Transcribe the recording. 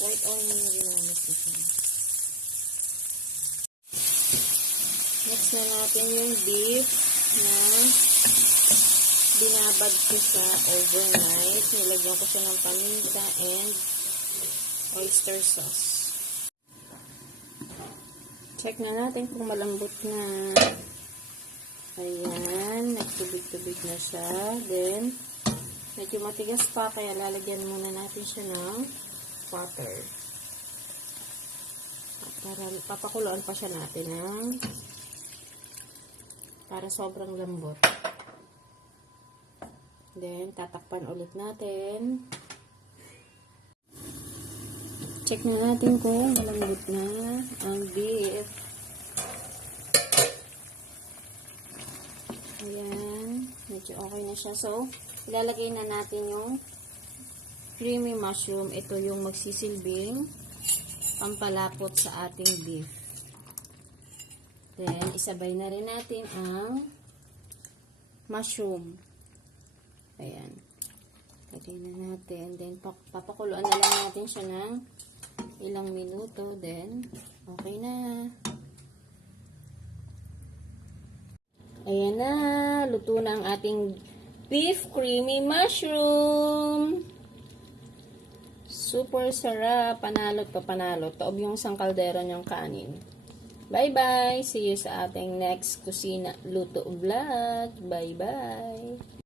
White oil na yung ginamit ko siya. Next na natin yung beef na binabad ko siya overnight. Nilagyan ko siya ng paminta and oyster sauce. Check na natin kung malambot na. Ayan, nagtubig-tubig na siya. Then, medyo matigas pa, kaya lalagyan muna natin siya ng water. Para papakuluan pa siya natin para sobrang lambot. Then, tatakpan ulit natin. Check na natin kung malambot na ang beef. Ayan, medyo okay na siya. So, ilalagay na natin yung creamy mushroom. Ito yung magsisilbing pampalapot sa ating beef. Then, isabay na rin natin ang mushroom. Ayan. Lagay na natin. Then, papakuluan na lang natin siya ng ilang minuto. Then, okay na. Ayan na. Luto na ang ating beef creamy mushroom. Super sarap. Panalot pa panalot. Taob yung isang kaldero niyang kanin. Bye-bye. See you sa ating next kusina luto vlog. Bye-bye.